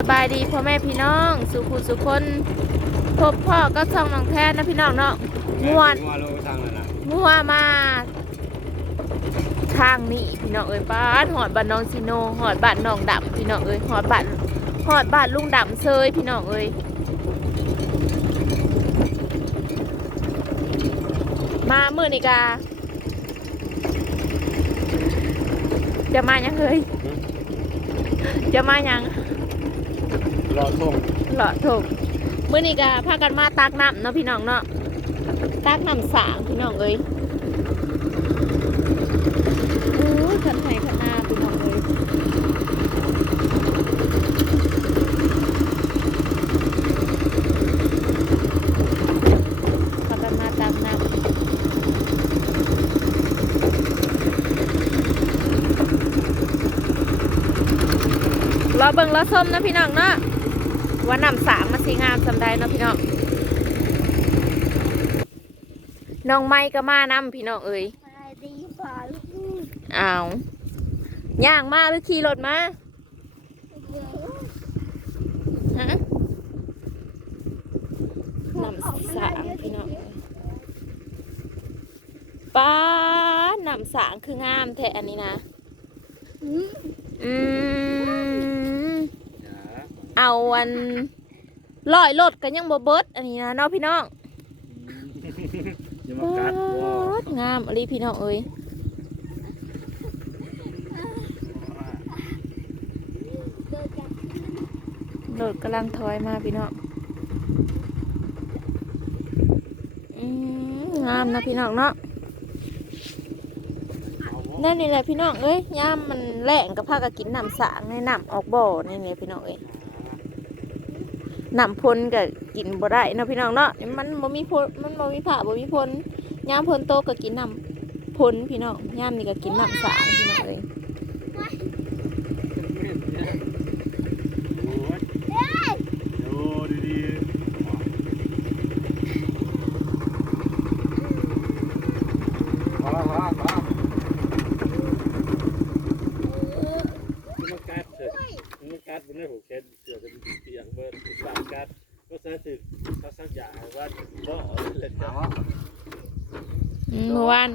สบายดีพ่อแม่พี่น้อง สุขุสุคนพบพ่อก็ช่องน้องแทนนะพี่น้องเนาะม่วนว่าลงทางนั้นน่ะมั่วมาทางนี้พี่น้องเอ้ยบ้านหอดบ้านน้องซิโนหอดบ้านน้องดำพี่น้องเอ้ยหอดบ้านหอดบ้านลุงดำเซยพี่น้องเอ้ยมาเมื่อนี่กาจะมายังเฮ้ยจะมายัง รอส่งหลอดถูกมื่อนี้ก็พากันมาตักน้ำเนาะพี่น้องเนาะตักน้ำสางพี่น้องเอ้ยอู้ขันไห้ขันนาพี่น้องเอ้ยพากันมาตักน้ำรอเบิ่งรอส้มนะพี่น้องเนาะ ว่าน้ำสางมันสีงามสำได้เนาะพี่น้องน้องไม้ก็มานํพี่น้องเอ้ยไปดีกว่าลูกอ้าวย่างมาหรือขี่รถมาเดี๋ยวฮะน้ำสางพี่น้องป้าดน้ำสางคืองามแท้อันนี้นะ อืมอืมอย่า เอาอันลอยรถกันยังบ่เบิดอันนี้นะเนาะพี่น้องอย่ามากัดบ่ป๊าดงามอะไรพี่น้องเอ้ยเดินจากรถกำลังถอยมาพี่น้องอืมงามนะพี่น้องเนาะนั่นนี่แหละพี่น้องเอ้ยย่ามมันแรงกับพากันกินน้ำสางในน้ำออกบ่อนี่ไงพี่น้องเอ้ย น้ำพ่นก็กินบ่ได้เนาะพี่น้องเนาะมันบ่มีพ่นมันบ่มีผ่าบ่มีพ่นยามพ่นโตก็กินน้ำพ่นพี่น้องยามนี่ก็กินน้ำสางพี่น้องเอ้ย โอ้ยดูดีๆพอแล้วพอแล้วพอแล้วอย่ามากัดเถอะอย่ามากัดมันได้หูแค่เสือกันเตียงเบิดสามกัดก็ซะถึกเขาสักอย่างว่าบ่เล่นกัน อืม เมื่อวาน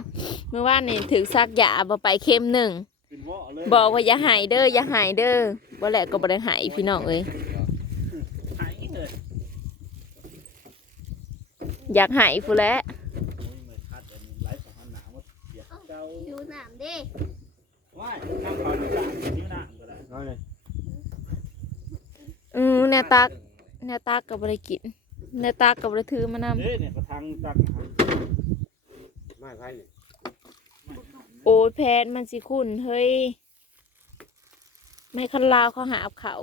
เมื่อวานนี่ถือซักยาบ่ไปเข้มหนึ่งเป็นบ่เลยบอกว่าอย่าหายเด้ออย่าหายเด้อบ่แหละก็บ่ได้หายพี่น้องเอ้ยหายเลยอยากหายฟูนแหล้วโอ้ยไม่คัดอันนี้ไลฟ์สองพันหนาวว่าเปียกเจ้าดูหนามดิว่ายน้ำเขาดีกว่านิ้วหน้าก็ได้เอาเลยอือแนวตักแนวตักก็บ่ได้กินแนวตักก็บ่ได้ถือมานำเฮ้ยเนี่ยกระทังตัก ไม่ไพ่เนี่ยโอ้ยแพนมันสิคุณเฮ้ย ไม่คันลาวเขาหาบเขา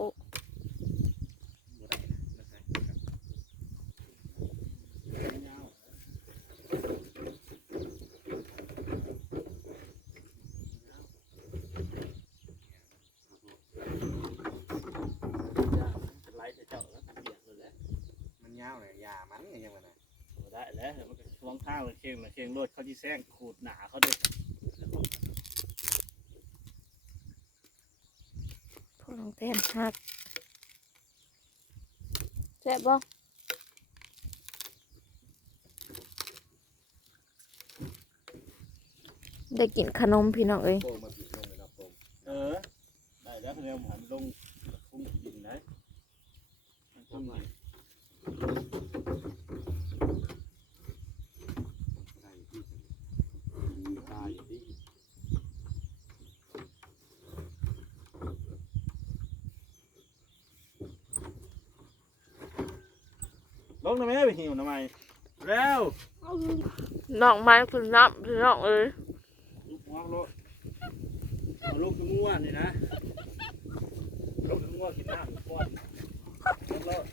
ไล่จะเจ้าแล้วเปียกเลยแหละมันยาวเลยยามันยังไงนะได้แล้วมัน ก็ช่วงข้างเลยเชียงเลยเชียงรถเขาที่แซงขูดหนาเขาด้วยพวกน้องแทนหักแซ่บบ่ได้กินขนมพี่น้องเอ้ยโป่งมาผิดลงเลยนะโป่งเออ ได้แล้วคะแนนผมลงพุ่งดินได้มันพุ่งดิน ใช่ที่มีตาอยู่ที่ ลงทำไมไปหิวทำไมแล้วเอาน้องไม้คุณน้ำพี่น้องเอ้ยลูกหัวรถเอาลูกกระม้วนนี่นะลูกกระม้วนกินน้ำก้อนรถ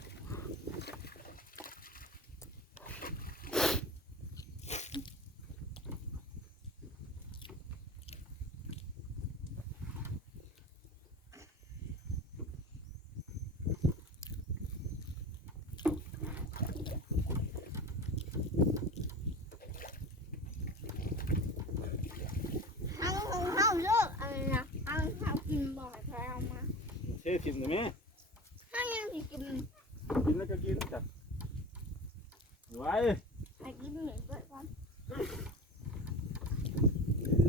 เอาของเขา เลิกอะไรนะเอาเขากินบ่อยไปเอามาเท่ถิ่นเลยไหมให้กินกินแล้วก็กินจ้ะไว้ไอ้กินเหมือนเบิดก่อน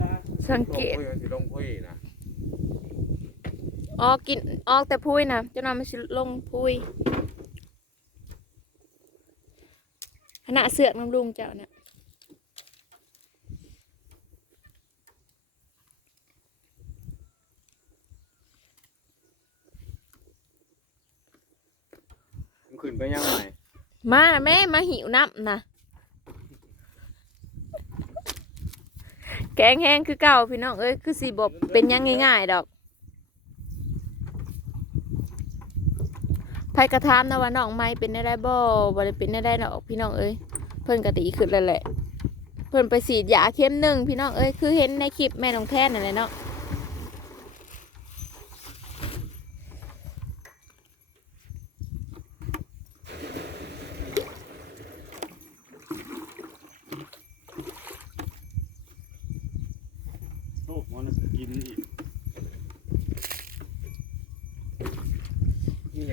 ลาสังเกตลงพุยสิลงพุยนะออกกินออกแต่พุยนะเจ้าน้อยมันสิลงพุยขณะเสือกน้ำลุงเจ้าเนี่ย ขึ้นไปยังไงมาแม่มาหิวน้ำนะแกงแห้งคือเก่าพี่น้องเอ้ยคือสีบบเป็นยังง่ายๆดอกไผกระทามนะว่าน้องไม้เป็นได้บ่บ่ได้เป็นได้ดอกพี่น้องเอ้ยเพิ่นก็ดีขึ้นแล้วแหละ เพิ่นไปฉีดยาเข็มหนึ่งพี่น้องเอ้ยคือเห็นในคลิปแม่น้องแท่นนั่นแหละเนาะ โอ้มันกินอีก นี่ยั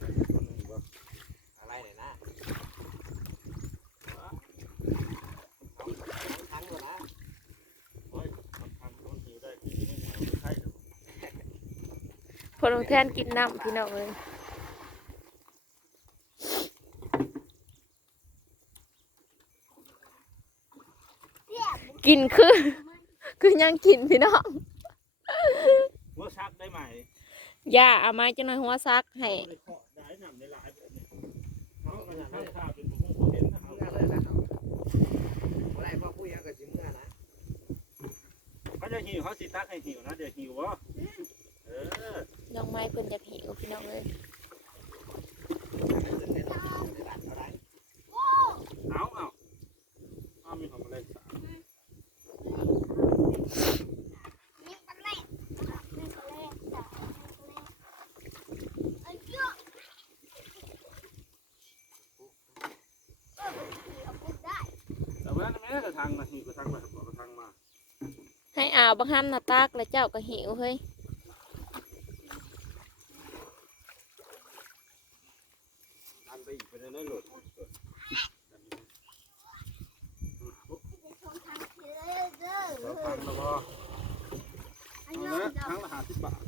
ได้กินไม่หมดใช่เดี๋ยพอลงแทนกินน้ำพี่น้องเอ้ย เรียบ กินคือ คือยังกินพี่น้องหัวชักได้ไหมย่าเอาไม้จะหน่อยหัวซักให้ได้เคาะได้นำได้หลายแบบนี้เขาก็จะให้ข้าวเป็นผู้ผู้เห็นนะคเมื่รัอบเลยนะครับบ่ได้พ่อคุยกับสิเมื่อนะเขาจะหิวเขาสิตักให้หิวนะเดี๋ยวหิววะเออน้องไม้เพิ่นอยากหิวพี่น้องเอ้ย เอาเอาเอามีของอะไรสาม นี่มันแรกนี่มันแรกจ้ะไอ้เจ้าเออเอาพูดได้ แต่ว่าแม่กระ ทังมาหิวกระทังมาบอกกระทังมาให้อ่าวบังคันน่ะตักแล้วเจ้าก็หิวเฮ้ยดันไปอีกเป็นได้หลุดที่จะชมทางเชื่อเด้อเราทังแล้วก็อันเอายอละมดอทังกละห้าสิบบาท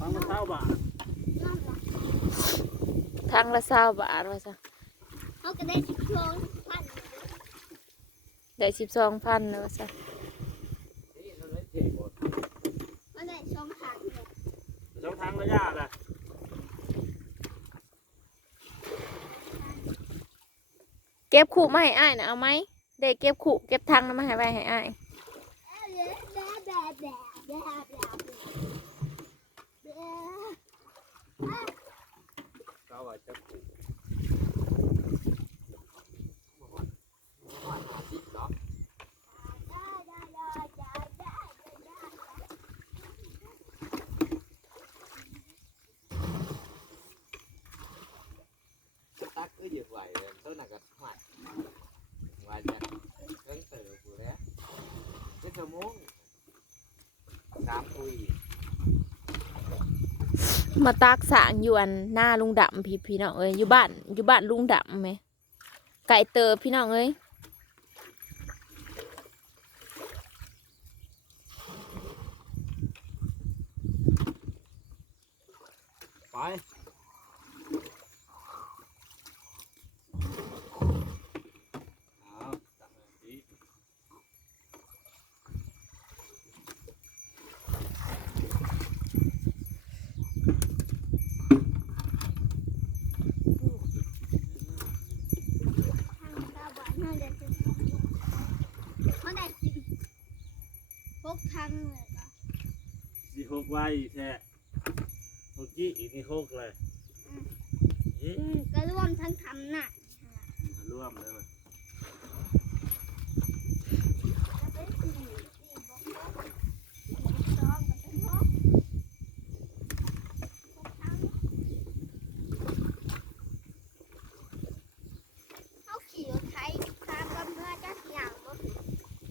ทังละเท่าบาทยอมดอกทางละเศร้าบาทว่าซะเขาก็ได้ชิบชงพัน ได้สิบสองพันเลยว่าซะนี่เราเลยเจ็บหมดมันได้ชงทางเนี่ยสองทางระยะละเก็บขู่มาให้อ้ายนะเอาไหมได้เก็บขู่เก็บทางนะมาให้ไว้ให้อ้ายแบบแบบแบบแบบแบบเราอาจจะผูกสิบเนาะตักก็หยุดไหวเลยต้นหนักก็หัดว่าจะเล่นเต๋อกูแล้วเป็นชั่วโมงสามคุย มาตากสางอยู่อันหน้าลุงดำพี่พี่น้องเอ้ยอยู่บ้านอยู่บ้านลุงดำไหมไก่เตอพี่น้องเอ้ยไปเอาตักเลยสิ กไว้แท้เมื่อกี้อีกนี่หกเลยเอ๊ะก็ร่วมทั้งทำน่ะร่วมเลยเป็นสี่สี่บวกหกสี่สองก็เป็นหกหกทั้งเขาขี่รถไถตามกันเพื่อจะเสียงบ่ถึง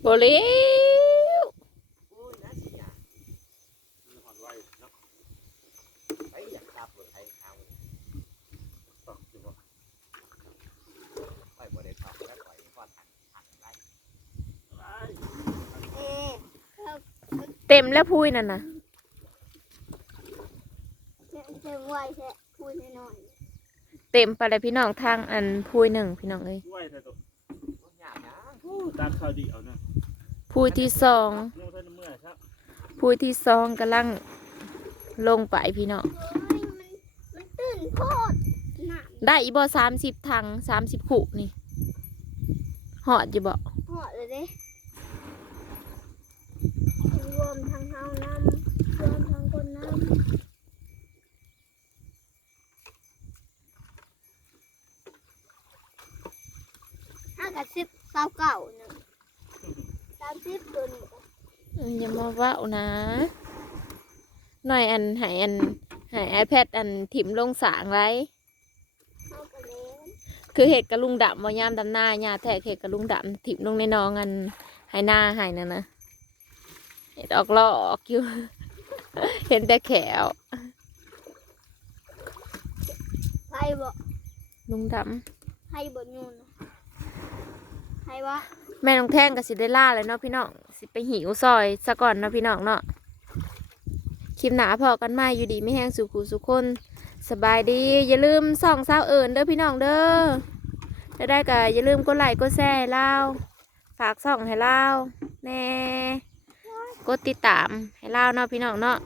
บ่เลี้ยว โอ้ยน่าสิยาก มันหอนไว้เนาะ ไปอยากขับรถไถเขา ตอกอยู่บ่ ไปบ่ได้ขับแล้วปล่อยพอดหันหันได้ เอ๊ะ เต็มแล้วพูยนั่นนะเต็มไวแท้พูดหน่อยเต็มไปเลยพี่น้องทางอันพูยหนึ่งพี่น้องเอ้ยไว้แต่ตัวบ่ยถักข้าวดีเอาเนาะพูยที่สองพูยที่สองกำลังลงไปพี่น้องมันตื่นโคตรได้อีบ่สามสิบถังสามสิบขุนี่หอดอยู่บ่หอดเลยเด้ มทั้งเฮาน้ำรวมทั้งคนน้ำห้ากับสิบสาเก่าหนึ่งสามสิบตัวหนึ่งอืมอย่ามาว้านะ หน่อยอันหายอันหายไอแพดอันถิ่มลงสางไรเฮากับเล้นคือเห็ดกระลุงดำมายามดำหน้าหญ้าแทกเห็ดกระลุงดำถิ่มลงในนองอันหายหน้าหายนั่นนะ เห็ดออกลอออกอยู่ เห็นแต่แขวไพ่บ่ลุงดไพ่บ่ยูนนะไพ่วะำแม่น้องแท่งกับสิได้ล่าเลยเนาะพี่น้องสิไปหิวซอยซะก่อนเนาะพี่น้องเนาะคลิปหนาพอกันมาอยู่ดีไม่แห้งสุขูสุขคนสบายดี อย่าลืมส่องสาวเอิญเด้อพี่น้องเด้อถ้าได้ก็อย่าลืมกดไลค์กดแชร์ให้เล่าฝากส่องให้เล่าแน่ กดติดตามให้เล่าเนาะพี่น้องเนาะ